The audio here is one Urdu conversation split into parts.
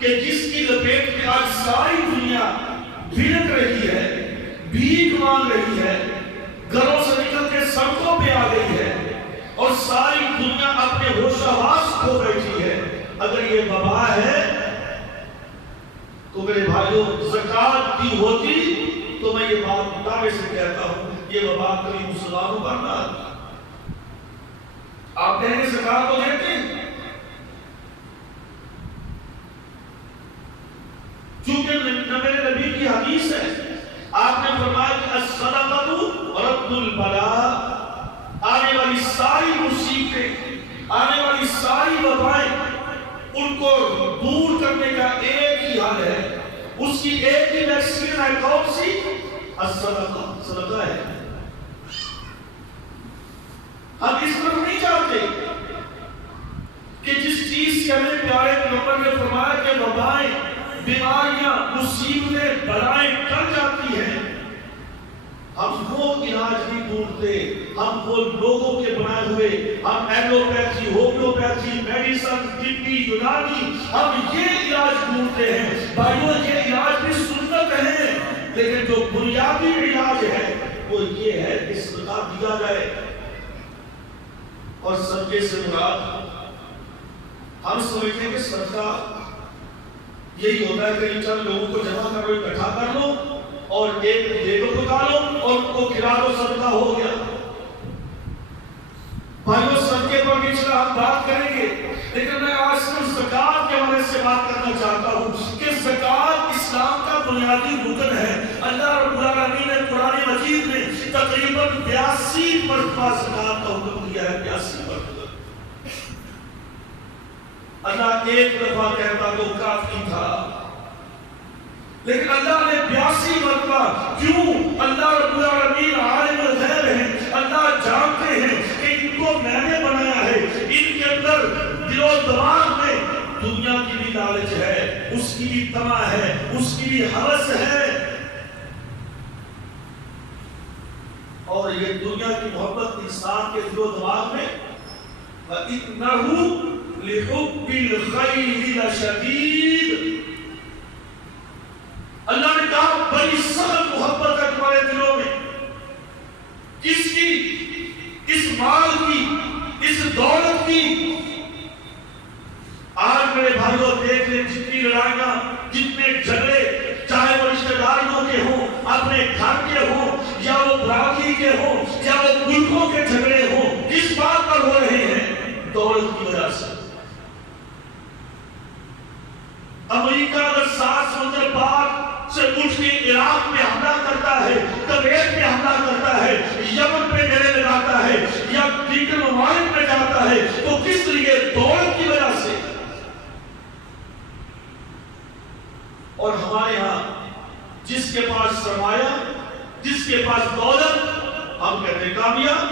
کہ جس کی لپیٹ میں آج ساری دنیا بھڑک رہی ہے، بھیک مانگ رہی ہے، گھروں سے نکل کے سڑکوں پہ آ گئی ہے اور ساری دنیا اپنے ہوش و حواس کھو بیٹھی ہے، اگر یہ وبا ہے تو میرے بھائیوں زکات دی ہوتی تو میں یہ بات دعوے سے کہتا ہوں یہ وبا کبھی مسلمانوں پر نہ آتی۔ آپ کہیں گے زکات تو دیتے ہیں، چونکہ میرے نبی کی حدیث ہے، آپ نے فرمایا کہ الصدقۃ رد البلاء، آنے والی ساری مصیبتیں، آنے والی ساری وبائیں، ان کو دور کرنے کا ایک ہی حل ہے، اس کی ایک ہی ویکسین ہے، کون سی؟ الصدقہ، صدقہ ہے۔ ہم اس طرف نہیں چاہتے کہ جس چیز سے ہمیں پیارے پیغمبر نے فرمایا کہ وبائیں، بیماریاں، مصیبتیں، بلائیں ٹل جاتی ہیں، ہم وہ علاج نہیں ڈھونڈتے، ہم وہ لوگوں کے بنائے ہوئے، ہم ایلوپیتھی، ہومیوپیتھی، میڈیسن، طبی، یونانی، ہم یہ علاج ڈھونڈتے ہیں۔ بھائیوں یہ علاج بھی سنت ہے، لیکن جو بنیادی علاج ہے وہ یہ ہے کہ صدقہ دیا جائے۔ اور صدقے سے مراد ہم سمجھتے ہیں کہ صدقہ یہی ہوتا ہے کہ چند لوگوں کو جمع کرو، اکٹھا کر لو اور ایک دیگو پکا لو اور ان کو کھلا دو، صدقہ ہو گیا۔ بھائیوں صدقے پر بھی انشاءاللہ ہم بات کریں گے، لیکن میں آج صرف زکات کے بارے سے بات کرنا چاہتا ہوں کہ زکات اسلام کا بنیادی رکن ہے۔ اللہ رب العالمین نے قرآن مجید میں تقریباً 82 مرتبہ زکات کا حکم دیا ہے، 82 مرتبہ۔ اللہ ایک دفعہ کہتا تو کافی تھا، لیکن اللہ نے 82 مرتبہ کیوں؟ اللہ رب العالمین عالم الغیب ہے، اللہ جانتے ہیں کہ ان کو میں نے بنایا ہے، ان کے اندر دل و دماغ میں دنیا کی بھی لالچ ہے، اس کی بھی طمع ہے، اس کی بھی ہوس ہے، اور یہ دنیا کی محبت انسان کے دل و دماغ میں وَإِنَّهُ لِحُبِّ الْخَيْرِ لَشَدِيدٌ، اللہ نے کہا بڑی سخت محبت ہے تمہارے دلوں میں، کس کی؟ اس مال کی، اس دولت کی۔ آج میرے بھائیوں دیکھ لیں جتنی لڑائیاں، جتنے جھگڑے، چاہے وہ رشتہ داریوں کے ہوں، اپنے گھر کے ہوں، یا وہ برادری کے ہوں، یا وہ ملکوں کے جھگڑے ہوں، کس بات پر ہو رہے ہیں؟ دولت کی وجہ سے۔ امریکہ اگر 7 سمندر پار سے اٹھ کے عراق میں حملہ کرتا ہے، کویت میں حملہ کرتا ہے، یمن پہ ڈیرے لگاتا ہے، یا دیگر ممالک میں جاتا ہے، تو کس لیے؟ دولت کی وجہ سے۔ اور ہمارے ہاں جس کے پاس سرمایہ، جس کے پاس دولت، ہم کہتے ہیں کامیاب۔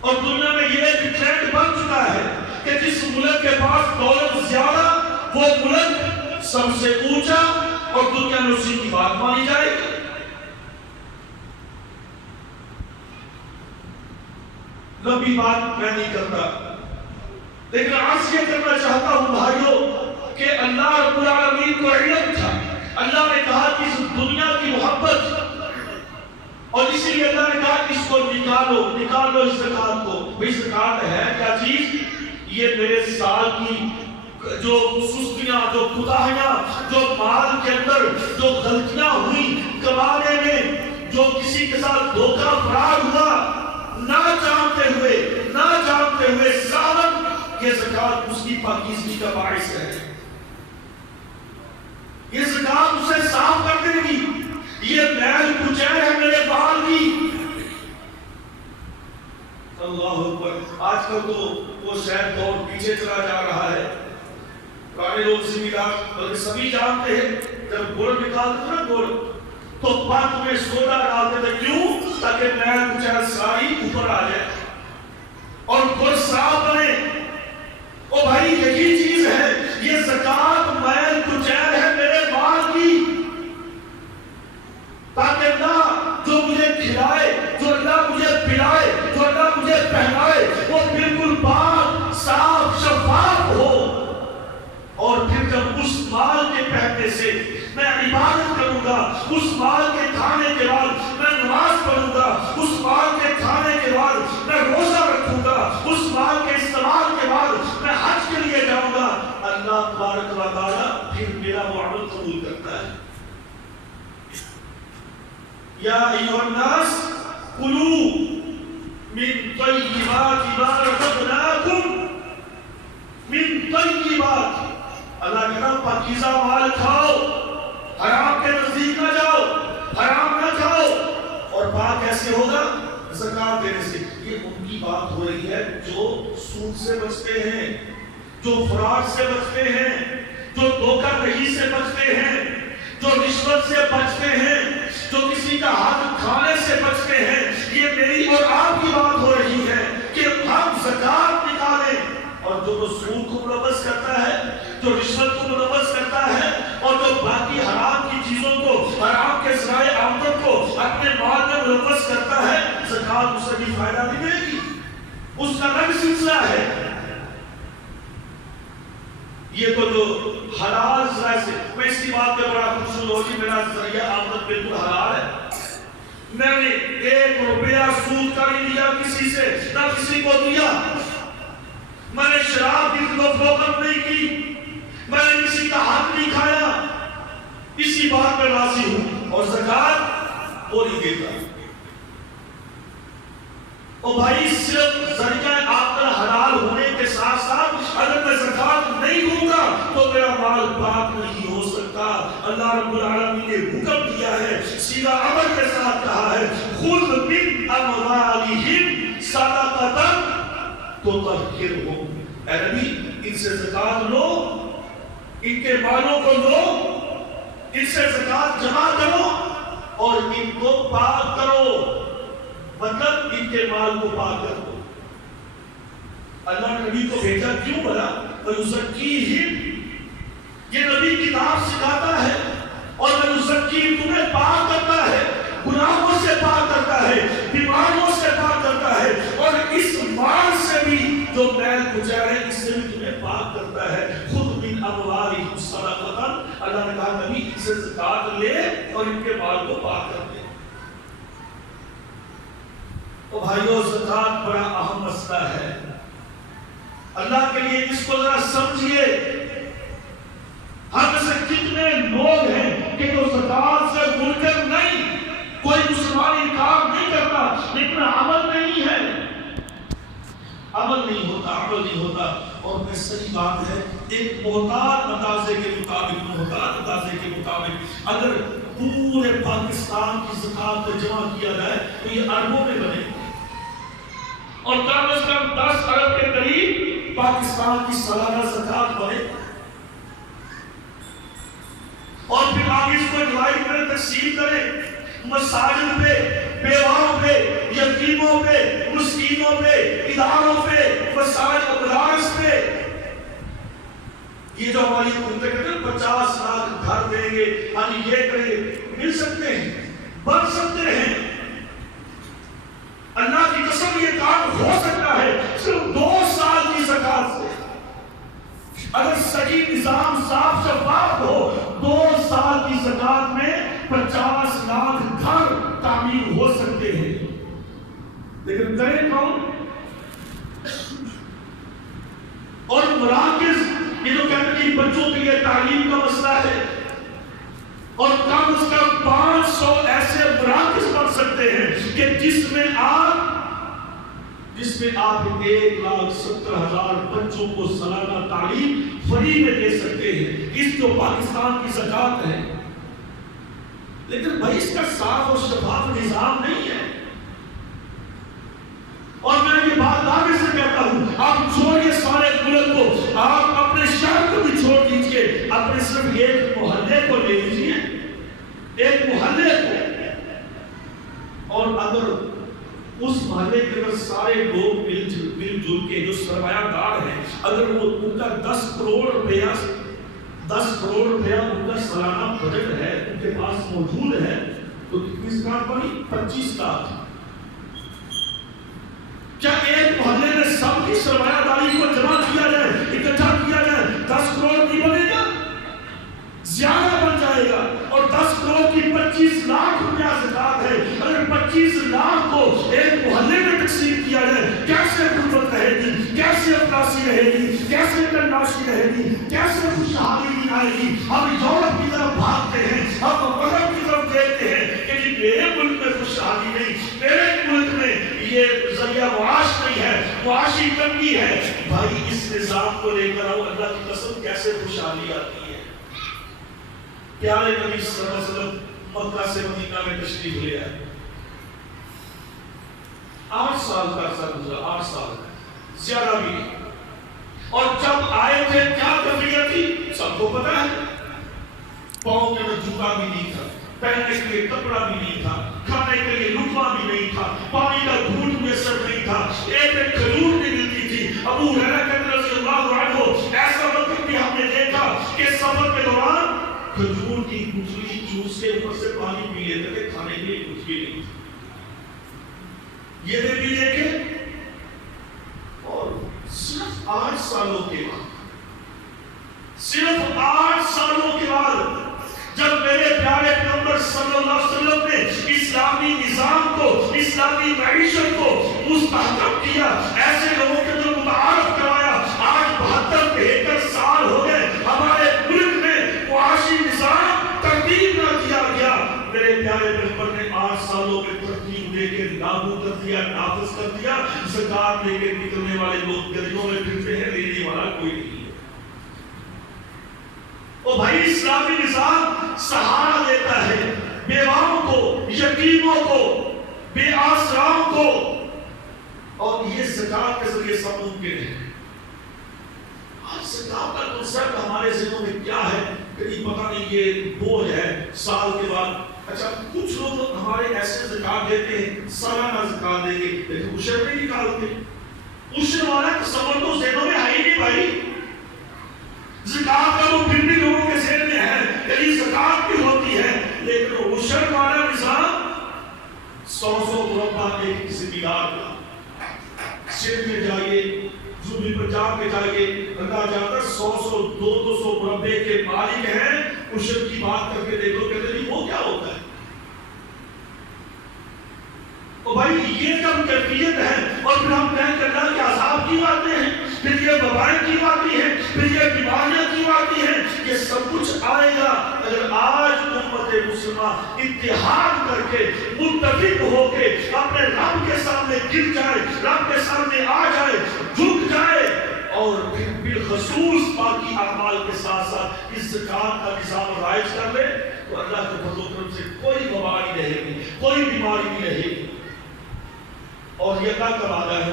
اور دنیا میں یہ ایک ٹرینڈ بن چکا ہے کہ جس ملک کے پاس دولت زیادہ، وہ ملک سب سے اونچا اور دنیا میں اسی کی بات مانی جائے گی۔ لمبی بات میں نہیں کرتا، لیکن عرض یہ کرنا چاہتا ہوں بھائیوں کہ اللہ رب العالمین کو علم تھا، اللہ نے کہا کہ اس دنیا کی محبت، اور اسی لیے اللہ نے کہا کہ اس کو نکالو، نکال لو اس زکات کو۔ بھئی زکات ہے کیا چیز؟ یہ میرے سال کی جو سستیاں، جو کوتاہیاں، جو مال کے اندر جو غلطیاں ہوئی کمانے میں، جو کسی کے ساتھ دھوکہ فرار ہوا، نہ جانتے ہوئے ظالم، یہ زکات اس کی پاکیزگی کا باعث ہے۔ یہ زکات اسے صاف کر دے گی۔ یہ میل کچیل ہے میرے بال کی۔ اللہ اکبر۔ آج کل تو وہ شاید دور پیچھے چلا جا رہا ہے، پرانے لوگ سے ملا، بلکہ سبھی جانتے ہیں جب گڑ نکالتے تھے نا گڑ، تو پت میں سوڈا ڈالتے تھے، کیوں؟ تاکہ میل کچیل ساری اوپر آ جائے اور گڑ صاف بنے۔ او بھائی یہی چیز ہے، یہ زکات میل کچیل ہے میرے مال کی، تاکہ اللہ جو مجھے کھلائے، جو اللہ مجھے پلائے، جو اللہ مجھے پہنائے، وہ بالکل پاک، صاف، شفاف ہو۔ اور پھر جب جب اس مال کے پہننے سے میں عبادت کروں گا، اس مال کے کھانے کے بعد میں نماز پڑھوں گا، اس مال کے کھانے کے بعد میں روزہ رکھوں گا، اس مال کے استعمال کے بعد میں حج کے لیے جاؤں گا، اللہ تبارک و تعالیٰ پھر میرا وہ عمل قبول کرتا ہے۔ یا ایھا الناس کلوا من طیبات ما رزقناکم، من طیبات، اللہ کہتا پاکیزہ مال کھاؤ، حرام کے نزدیک نہ جاؤ، حرام نہ کھاؤ۔ اور پاک کیسے ہوگا؟ زکات دینے سے۔ یہ ان کی بات ہو رہی ہے جو سود سے بچتے ہیں، جو فراڈ سے بچتے ہیں، جو دھوکہ دہی سے بچتے ہیں، جو رشوت سے بچتے ہیں، جو کسی کا حق کھانے سے بچتے ہیں۔ یہ میری اور آپ کی بات ہو رہی ہے کہ ہم زکات نکالیں، اور جو سود کو ملوث کرتا ہے، جو رشوت کو ملوث کرتا ہے، اور جو باقی حرام کی چیزوں کو، حرام کے ذرائع آمدن کو اپنے مال میں ملوث کرتا ہے، زکات اسے بھی فائدہ نہیں دے گی، اس کا الگ سلسلہ ہے۔ یہ تو جو حلال ذرائع سے، میں اسی بات پہ بڑا خوش ہوں کہ میرا ذریعہ آمدن بالکل حلال ہے، میں نے 1 روپیہ سود کا نہیں لیا کسی سے، نہ کسی کو دیا، میں نے شراب کی فروخت نہیں کی، میں نے کسی کا حق نہیں کھایا، اسی بات پر راضی ہوں، اور زکات وہ نہیں دیتا۔ اور بھائی صرف ذریعہ آمدن حلال ہونے کے ساتھ ساتھ اگر میں زکات نہیں دوں گا تو میرا مال پاک نہیں ہو سکتا۔ اللہ رب العالمین نے حکم دیا ہے، سیدھا امر کے ساتھ کہا ہے، خذ من اموالہم صدقۃ تطہرہم، اے نبی ان سے زکات لو، ان کے مالوں کو لو، ان سے زکات جمع کرو اور ان کو پاک کرو، مطلب ان کے مال کو پاک کر دو۔ اللہ نے نبی کو بھیجا کیوں بنا؟ وَيُزَكِّيهِمْ، یہ نبی کتاب سکھاتا ہے، اور وَيُزَكِّيهِمْ تمہیں پاک کرتا ہے، گناہوں سے پاک کرتا ہے، بیماریوں سے پاک کرتا ہے، اور اس مال سے بھی جو میل کچیل ہے اس سے بھی تمہیں پاک کرتا ہے۔ خُذْ مِنْ أَمْوَالِهِمْ صَدَقَةً، اللہ نے کہا نبی ان سے زکات لے اور ان کے مال کو پاک کر دے۔ تو بھائیو زکات بڑا اہم مسئلہ ہے، اللہ کے لیے اس کو ذرا سمجھیے۔ ہم سے کتنے لوگ ہیں کہ جو زکات سے منکر نہیں، کوئی مسلمان انکار نہیں کرتا، لیکن عمل نہیں ہے، عمل نہیں ہوتا۔ اور میں صحیح بات ہے، ایک محتاط اندازے کے مطابق اگر پورے پاکستان کی زکات کو جمع کیا جائے تو یہ اربوں میں بنے، اور کم از کم 10 ارب کے قریب پاکستان کی سالانہ زکات بنے، اور پھر آگے اس کو ڈیوائڈ کریں، تقسیم کریں، مساجد پہ، بیواؤں پہ، یتیموں پہ، مسکینوں پہ، اداروں پہ، مساجد و مدارس پہ۔ یہ جو ہماری حکومتیں کہتے ہیں 50 لاکھ گھر دیں گے، ہم یہ کریں گے، مل سکتے ہیں، بن سکتے ہیں، اللہ کی قسم یہ کام ہو سکتا ہے صرف 2 سال کی زکات سے۔ اگر صحیح نظام صاف شفاف ہو، 2 سال کی زکات میں 50 لاکھ گھر تعمیر ہو سکتے ہیں، لیکن کریں کون؟ اور مراکز، یہ جو کہتے ہیں بچوں کے لیے تعلیم کا مسئلہ ہے، اور کم از کم 500 ایسے مراکز بن سکتے ہیں کہ جس میں آپ 1,70,000 بچوں کو سالانہ تعلیم فری میں دے سکتے ہیں، اس جو پاکستان کی زکات ہے۔ لیکن بھائی اس کا صاف اور شفاف نظام نہیں ہے، اور میں یہ بات دعوے سے کہتا ہوں، آپ چھوڑیے سارے ملک کو، آپ اپنے شہر کو بھی چھوڑ دیجئے، اپنے صرف ایک محلے کو لے لیجئے، ایک محلے کو، اور اگر اس محلے کے اندر سارے لوگ مل جل کے جو سرمایہ دار ہیں، اگر وہ ان کا 10 کروڑ روپیہ ان کا سالانہ بجٹ ہے، ان کے پاس موجود ہے، تو کتنی زکات بنی؟ 25 لاکھ۔ کیا ایک محلے میں سب کی سرمایہ داری کو جمع کیا جائے، اکٹھا کیا جائے، 10 کروڑ نہیں بنے گا؟ معاشی رہے گی، کیسے خوشحالی نہیں آئے گی؟ ہم یورپ کی طرف بھاگتے ہیں، ہم مغرب کی طرف دیکھتے ہیں کہ جی میرے ملک میں خوشحالی نہیں، میرے ملک میں یہ ذریعہ معاش نہیں ہے، معاشی تنگی ہے۔ بھائی اس نظام کو لے کر آؤ، اللہ کی قسم کیسے خوشحالی آتی ہے۔ پیارے نبی صلی اللہ علیہ وسلم مکہ سے مدینہ میں تشریف لے آئے، 8 سال کا عرصہ گزرا، 8 سال زیادہ بھی نہیں۔ اور جب آئے تھے کیا کیفیت تھی سب کو پتا ہے، پاؤں کے جوتا بھی نہیں تھا، پہننے کے لیے کپڑا بھی نہیں تھا، کھانے کے لیے لقمہ بھی نہیں تھا، پانی کا گھونٹ میسر نہیں تھا، ایک کھجور نہیں ملتی تھی۔ ابو ہریرہ رضی اللہ عنہ ایسا وقت بھی ہم نے دیکھا کہ سفر کے دوران کھجور کی گٹھلی چوس کے اوپر سے پانی پی لیتے تھے، کھانے کے لیے کچھ بھی نہیں تھا۔ یہ بھی دیکھیں، اور صرف 8 سالوں کے بعد، صرف 8 سالوں کے بعد جب میرے پیارے پیغمبر صلی اللہ علیہ وسلم نے اسلامی نظام کو، اسلامی معیشت کو مستحکم کیا، ایسے لوگوں کے اندر متعارف کروایا، آج 72-73 سال ہو گئے ہمارے ملک میں معاشی نظام ترتیب نہ کیا گیا۔ میرے پیارے پیغمبر نے 8 سالوں میں ترتیب دے کے لاگو کر دیا، نافذ کر دیا۔ زکات لے کے نکلنے والے لوگ گلیوں میں پھرتے ہیں، لینے والا کوئی نہیں ہے۔ او بھائی اسلامی نظام سہارا دیتا ہے بیواؤں کو، یتیموں کو، بے آسراؤں کو، اور یہ زکات کے ذریعے سب ممکن ہے۔ آج زکات کا کنسپٹ ہمارے ذہنوں میں کیا ہے کہ پتہ نہیں یہ بوجھ ہے سال کے بعد۔ اچھا کچھ لوگ ہمارے ایسے زکات دیتے ہیں، سالانہ زکات دیں گے لیکن عشر نہیں نکالتے۔ عشر والا تصور تو ذہنوں میں ہے ہی نہیں بھائی۔ زکات کا وہ پھر بھی لوگوں کے ذہن میں ہے کہ یہ زکات بھی ہوتی ہے، لیکن عشر والا نظام 100 مربع ایک کسی دیوار کا، سندھ میں جائیے، صوبے پنجاب میں جائیے، اللہ جاتا 100-200 مربع کے مالک ہیں۔ عشر کی بات کر کے دیکھو، کہتے ہیں وہ کیا ہوتا ہے؟ اور بھائی یہ جب کیفیت ہے، اور پھر ہم کہیں کہ اللہ کے عذاب کی باتیں ہیں، پھر یہ وبائیں کی باتیں ہیں، پھر یہ بیماریاں کی باتیں ہیں، یہ سب کچھ آئے گا اگر آج امت مسلمہ اتحاد کر کے، متفق ہو کے اپنے رب کے سامنے گر جائے، رب کے سامنے آ جائے، جھک جائے، اور پھر بالخصوص باقی اعمال کے ساتھ ساتھ اس زکات کا نظام رائج کر لے، تو اللہ کے فضل و کرم سے کوئی وبا نہیں رہے گی، کوئی بیماری نہیں رہے گی۔ اور یہ اللہ کا وعدہ ہے،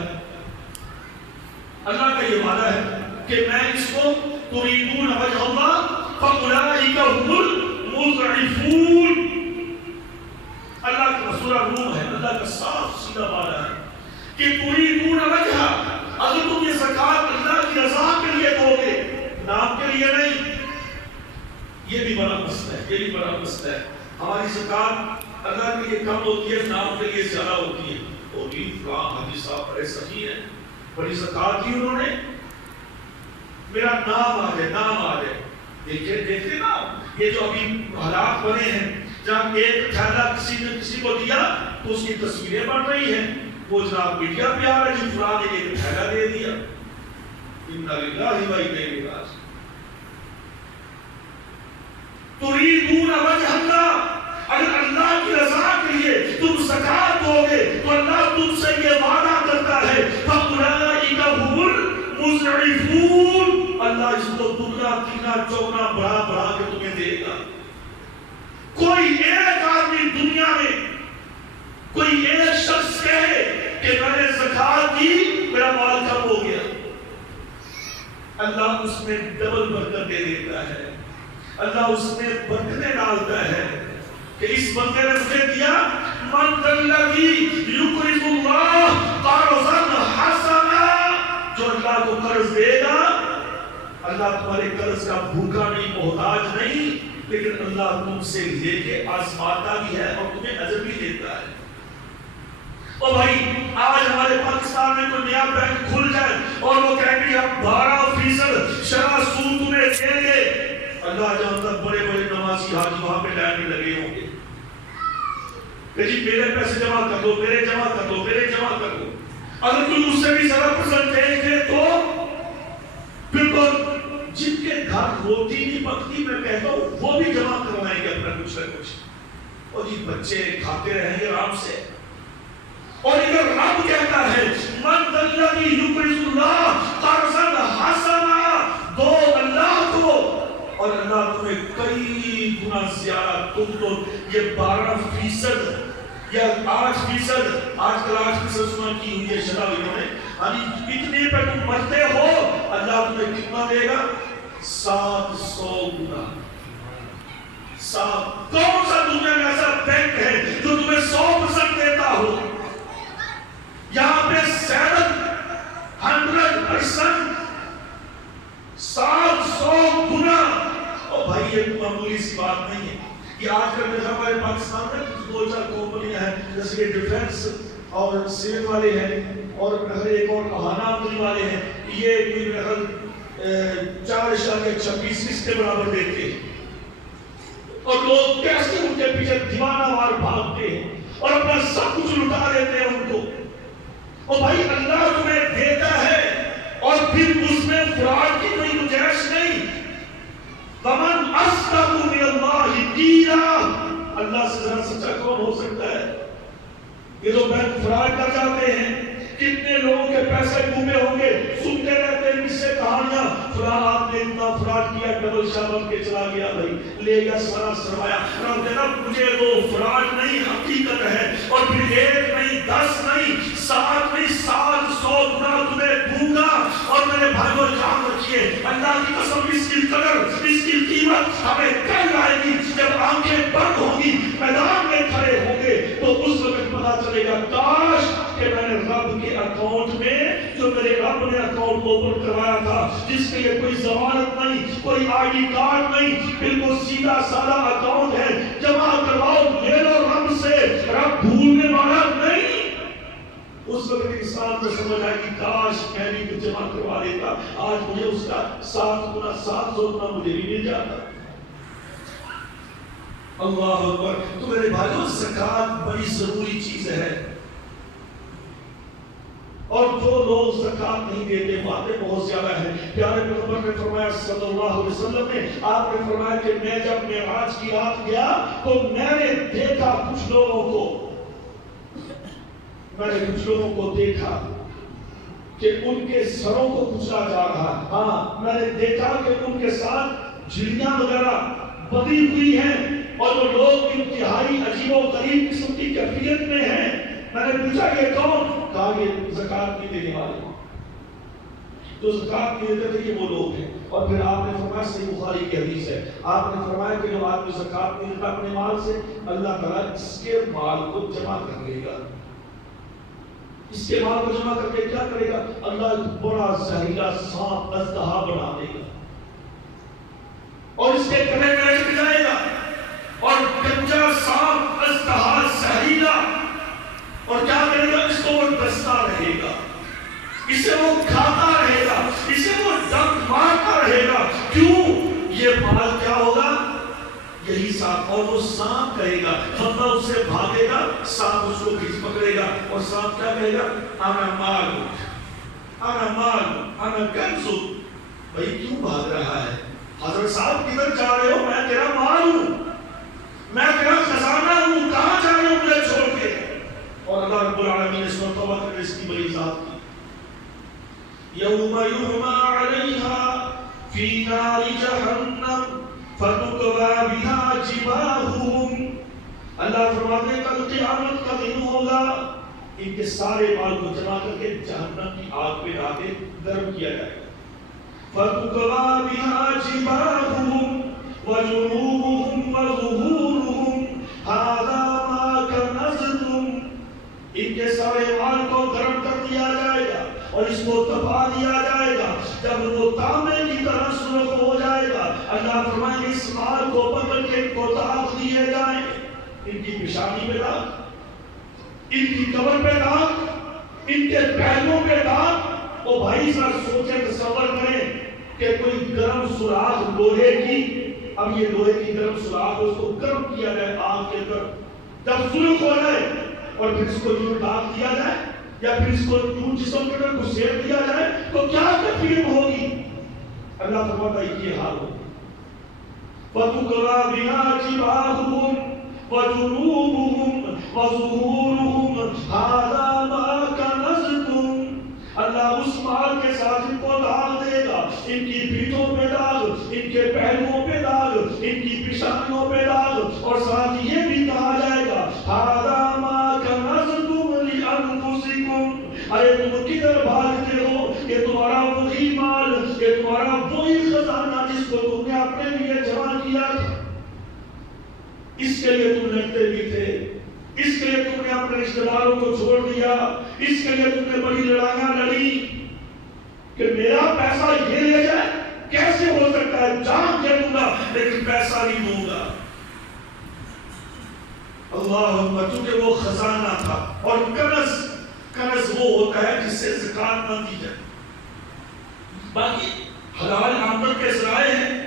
اللہ کا یہ وعدہ ہے کہ میں اس کو تريدون وجه الله فأولئك هم المضعفون۔ اللہ کا سورہ روم ہے، اللہ کا صاف سیدھا وعدہ ہے کہ تريدون وجہ، اگر تم یہ زکات اللہ کی رضا کے لیے دو گے، نام کے لیے نہیں۔ یہ بھی بڑا مسئلہ ہے، یہ بھی بڑا مسئلہ ہے۔ ہماری زکات اللہ کے لیے کم ہوتی ہے، نام کے لیے زیادہ ہوتی ہے۔ حدیث صاحب بڑے صحیح ہیں، بڑی زکات کی انہوں نے، میرا نام آ جائے، نام آ جائے۔ دیکھتے نا یہ جو ابھی حالات بنے ہیں، جب ایک تھیلا کسی نے کسی کو دیا تو اس کی تصویریں بن رہی ہیں، وہ جناب میڈیا پہ آ رہا ہے کہ فلاں نے ایک تھیلا دے دیا۔ انا للہ و انا الیہ راجعون۔ تريدون وجه اللہ، اگر اللہ کی رضا کے لیے تم زکات دو گے تو اللہ تم سے یہ وعدہ کرتا ہے فَأُولَئِكَ هُمُ الْمُضْعِفُونَ، اللہ اس کو دگنا تینا چوگنا بڑھا بڑھا کے تمہیں دے گا۔ کوئی ایک آدمی دنیا میں، کوئی ایک شخص کہے کہ میں نے زکات دی میرا مال کم ہو گیا، اللہ اس میں ڈبل برکت دے دیتا ہے، اللہ اس میں برکتیں ڈالتا ہے کہ اس بندے نے مجھے دیا، من ذا الذی یقرض اللہ قرضا حسنا، جو اللہ کو قرض دے گا، اللہ تمہارے قرض کا بھوکا نہیں، محتاج نہیں، لیکن اللہ تم سے لے کے آزماتا بھی ہے اور تمہیں اجر بھی دیتا ہے۔ اور بھائی آج ہمارے پاکستان میں کوئی نیا بینک کھل جائے اور وہ کہیں گے ہم 12% شرح سود تمہیں دیں گے، اللہ جانتا بڑے بڑے نمازی حاجی وہاں پہ لائن میں لگے ہوں گے کہ جی میرے پیسے جمع کر دو، میرے جمع کر دو، میرے جمع کر دو۔ اگر کوئی اس سے بھی 0% دے گے تو پھر تو یہاں روٹی نہیں پکتی، میں کہتا ہوں وہ بھی جمع کروائیں گے اپنا کچھ نہ کچھ، اور یہ بچے کھاتے رہیں گے آرام سے۔ اور ادھر رب کہتا ہے من الذی یقرض اللہ قرضا حسنا، دو اللہ کو اور اللہ تمہیں کئی گنا زیادہ، تم تو یہ 12% یا 8%، آج کل 8% سنا کی ہوئی ہے شرابیوں نے، یعنی اتنے پہ تم مرتے ہو، اللہ تمہیں کتنا دے گا؟ 700 گنا۔ کون سا دنیا میں ایسا بینک ہے جو تمہیں 100% دیتا ہو؟ یہاں پہ 700% 700 گنا۔ اور بھائی یہ معمولی سی بات نہیں ہے، یہ آج کل میں ہمارے پاکستان میں کچھ 2-4 کمپنیاں ہیں جیسے کہ ڈیفنس اور سیمنٹ والے ہیں، اور ایک اور کہانا آمدنی والے ہیں، یہ کوئی 4.26 کے برابر دیتے ہیں، اور لوگ کیسے ان کے پیچھے دیوانہ وار بھاگتے ہیں اور اپنا سب کچھ لٹا دیتے ہیں ان کو۔ اور بھائی اللہ تمہیں دیتا ہے اور پھر اس میں فراڈ کی کوئی گنجائش نہیں۔ وَمَنْ أَصْدَقُ مِنَ اللَّهِ قِيلًا، اللہ سے زیادہ سچا کون ہو سکتا ہے؟ یہ تو بینک فراڈ کر جاتے ہیں، کتنے لوگوں کے پیسے گھومے ہوں گے، سنتے رہتے ہیں کس سے کہانیاں، فلاں آپ نے اتنا فراڈ کیا، ڈبل شاہ بن کے چلا گیا، بھائی لے گیا سارا سرمایہ۔ رب کہتا مجھے تو فراڈ نہیں حقیقت ہے، اور پھر 1 نہیں 10 نہیں 7 نہیں 700 گنا تمہیں دوں گا۔ اور میرے بھائیوں یاد رکھیے، اللہ کی قسم اس کی قدر، اس کی قیمت ہمیں کل آئے گی جب آنکھیں بند ہوگی، میدان میں کھڑے ہوں گے، تو اس وقت پتا چلے گا کاش کہ میں نے رب کے اکاؤنٹ میں، جو میرے رب نے اکاؤنٹ اوپن کروایا تھا، جس کے لیے کوئی ضمانت نہیں، کوئی آئی ڈی کارڈ نہیں، بالکل سیدھا سادہ اکاؤنٹ ہے، جمع کرواؤ لے لو رب سے، رب بھولنے والا نہیں۔ اس وقت انسان کو سمجھ آئے کہ کاش میں بھی کچھ جمع کروا دیتا، آج مجھے اس کا 7 گنا 700 گنا مجھے بھی مل جاتا۔ اللہ اکبر۔ تو میرے بھائیوں زکوٰۃ بڑی ضروری چیز ہے، اور جو لوگ زکوٰۃ نہیں دیتے باتیں بہت زیادہ ہیں۔ پیارے پیغمبر نے فرمایا صلی اللہ علیہ وسلم نے، آپ نے فرمایا کہ میں جب معراج کی رات گیا تو میں نے دیکھا کچھ لوگوں کو، دیکھا کہ ان کے سروں کو کچلا جا رہا ہے، ہاں میں نے دیکھا کہ ان کے ساتھ جھلیاں وغیرہ بدی ہوئی ہیں، اور وہ لوگ انتہائی عجیب و غریب قسم کی کیفیت میں ہیں۔ میں نے پوچھا یہ کون؟ کہا یہ زکوٰۃ نہیں دینے والے، جو زکوٰۃ نہیں دیتے تھے یہ وہ لوگ ہیں۔ اور پھر آپ نے فرمایا، صحیح بخاری کی حدیث ہے، آپ نے فرمایا کہ جو آدمی زکوٰۃ نہیں دیتا اپنے مال سے، اللہ تعالیٰ اس کے مال کو جمع کر لے گا۔ اس کے مال کو جمع کر کے کیا کرے گا؟ اللہ ایک بڑا زہریلا سانپ اژدہا بنا دے گا، اور اس کے گلے میں لٹک جائے گا، اور گنجا سانپ اژدہا زہریلا، اور کیا کرے گا؟ اس کو وہ ڈستا رہے گا، اسے وہ کھاتا رہے گا، اسے وہ ڈنک مارتا رہے گا۔ کیوں؟ یہ مال کیا ہوگا؟ یہی سانپ، اور وہ سانپ کہے گا، بندہ اس سے بھاگے گا، سانپ اس کو کھینچ پکڑے گا، اور سانپ کیا کہے گا؟ انا مالک انا مالک انا کنزک۔ بھائی کیوں بھاگ رہا ہے؟ حضرت صاحب کدھر جا رہے ہو؟ میں تیرا مال ہوں، میں تیرا خزانہ ہوں، کہاں جا رہے ہو مجھے چھوڑ کے؟ اور اللہ رب العالمین نے اس میں توبہ کرنے اس کی بڑی ذات کی۔ یوم یحمى علیہا فی نار جہنم فتکوی بہا جباہہم، اللہ فرماتے ہیں کل قیامت کا دن ہوگا، ان کے سارے مال کو جمع کر کے جہنم کی آگ پہ ڈال کے گرم کیا جائے گا۔ فتکوی بہا جباہہم وجنوبہم وظہورہم ھذا ما کنزتم، ان کے سارے مال کو گرم کر دیا جائے گا اور اس کو دبا دیا جائے گا۔ جب وہ تانبے کی طرح سرخ ہو جائے گا، اللہ فرمائیں گے اس مال کو پکڑ کے ان کو داغ دیے جائیں، ان کی پیشانی پہ داغ، ان کی کمر پہ داغ، ان کے پہلوؤں پہ داغ۔ او بھائی ذرا سوچیں، تصور کریں کہ کوئی گرم سوراخ لوہے کی، اب یہ لوہے کی گرم سوراخ اس کو گرم کیا جائے آگ کے اندر، جب سرخ ہو جائے اور پھر اس کو یوں ڈال دیا جائے، یا پھر اس کو یوں جسم کے اندر گھسیٹ دیا جائے، تو کیا تکلیف ہوگی؟ اللہ فرماتا ہے یہ حال ہو وَتُقْرَى بِهَا جِبَاهُهُمْ وَجُنُوبُهُمْ وَظُهُورُهُمْ هَذَا مَا كَنَزْتُمْ اللہ اس مال کے ساتھ ان کو داغ دے گا، ان کی پیٹھوں پہ داغ، ان کے پہلوؤں پہ داغ، ان کی پیشانیوں پہ داغ، اور ساتھ یہ بھی کہا جائے گا هَذَا مَا كَنَزْتُمْ لِأَنفُسِكُمْ ارے تم کدھر بھاگتے ہو؟ یہ تمہارا وہی مال، یہ تمہارا وہی خزانہ جس کو تم نے اپنے لیے جمع کیا تھا، اس کے لیے تم لڑتے بھی تھے، اس کے لیے تم نے اپنے رشتہ داروں کو چھوڑ دیا، اس کے لیے تم نے بڑی لڑائیاں لڑی کہ میرا پیسہ یہ لے جائے، کیسے ہو سکتا ہے؟ جان دے دوں گا لیکن پیسہ نہیں دوں گا۔ اللہ اکبر، چونکہ وہ خزانہ تھا، اور کنز وہ ہوتا ہے جس سے زکات نہ دی جائے۔ باقی حلال آمدن کے ذرائع ہیں،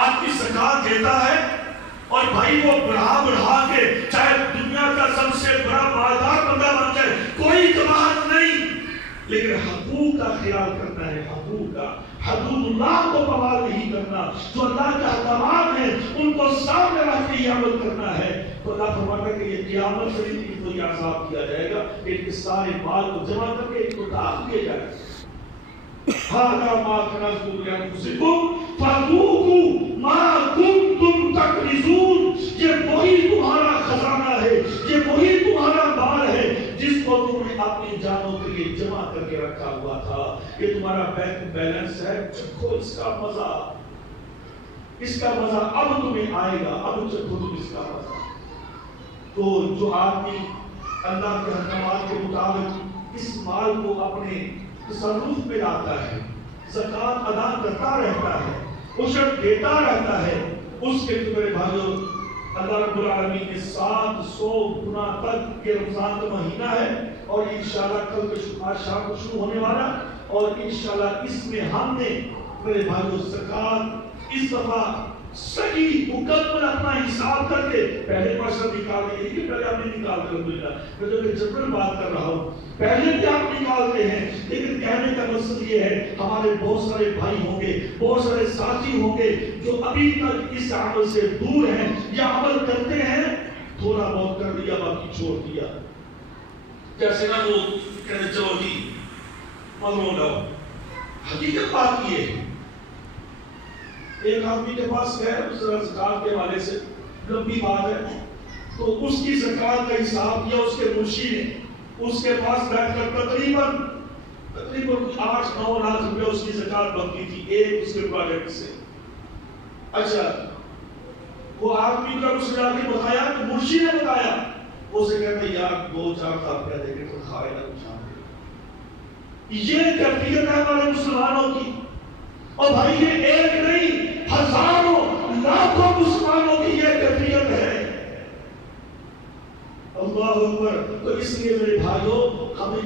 آدمی زکات دیتا ہے اور بھائی وہ بڑھا کے چاہے دنیا کا سب سے بڑا مالدار بندہ بن جائے، کوئی کماہٹ نہیں، لیکن حقوق کا خیال کرنا ہے، حقوق کا، حدود اللہ کو پامال نہیں کرنا، جو اللہ کے احکامات ہیں ان کو سامنے رکھ کے یہ عمل کرنا ہے۔ تو اللہ فرماتا ہے کہ یہ قیامت سے ان کو یہ عذاب کیا جائے گا کہ ان کے سارے مال کو جمع کر کے ان کو داغ دیا جائے گا۔ هَذَا مَا كَنَزْتُمْ لِأَنفُسِكُمْ فَذُوقُوا مَا كُنتُمْ تَكْنِزُونَ، یہ وہی تمہارا خزانہ ہے، یہ وہی تمہارا مال ہے جس کو تم نے اپنی جانوں کے لیے جمع کر کے رکھا ہوا تھا۔ یہ تمہارا بینک بیلنس ہے، چکھو اس کا مزہ، اس کا مزہ اب تمہیں آئے گا، اب چکھو تم اس کا مزہ۔ تو جو آدمی اللہ کے احکامات کے مطابق اس مال کو اپنے تصرف میں لاتا ہے، زکات ادا کرتا رہتا ہے، عشر دیتا رہتا ہے، اس کے میرے بھائیوں اللہ رب العالمین نے 700 گنا تک یہ رمضان کا مہینہ ہے، اور انشاءاللہ کل کے آج شام کو شروع ہونے والا، اور انشاءاللہ اس میں ہم نے میرے بھائیوں زکات اس دفعہ صحیح مکمل اپنا حساب کر کے پہلے پرسن نکال دیں کہ پہلے آپ نے نکال کر ملنا، میں جو کہ جنرل بات کر رہا ہوں، پہلے بھی آپ نکالتے ہیں، لیکن کہنے کا مقصد یہ ہے ہمارے بہت سارے بھائی ہوں گے، بہت سارے ساتھی ہوں گے جو ابھی تک اس عمل سے دور ہیں یا عمل کرتے ہیں تھوڑا بہت کر دیا باقی چھوڑ دیا، جیسے نا وہ کہتے چلو جی مغرور لو۔ حقیقت بات یہ ہے، ایک آدمی کے پاس گئے زکات کے حوالے سے، لمبی بات ہے، تو اس کی زکات کا حساب کیا اس کے مرشی نے، اس کے پاس بیٹھ کر تقریباً 8-9 لاکھ روپے اس کی زکات بنتی تھی ایک اس کے پروجیکٹ سے۔ اچھا وہ آدمی کا اس نے آگے بتایا کہ مرشی نے بتایا، اسے کہتے یار 2-4 سال کہہ دے کہ تو کھائے نہ کچھ۔ یہ کیفیت ہے ہمارے مسلمانوں کی، اور بھائی یہ ایک نہیں ہزاروں لاکھوں مسلمانوں کی یہ کیفیت ہے۔ اللہ اکبر۔ تو اس لیے میرے بھائیوں ہمیں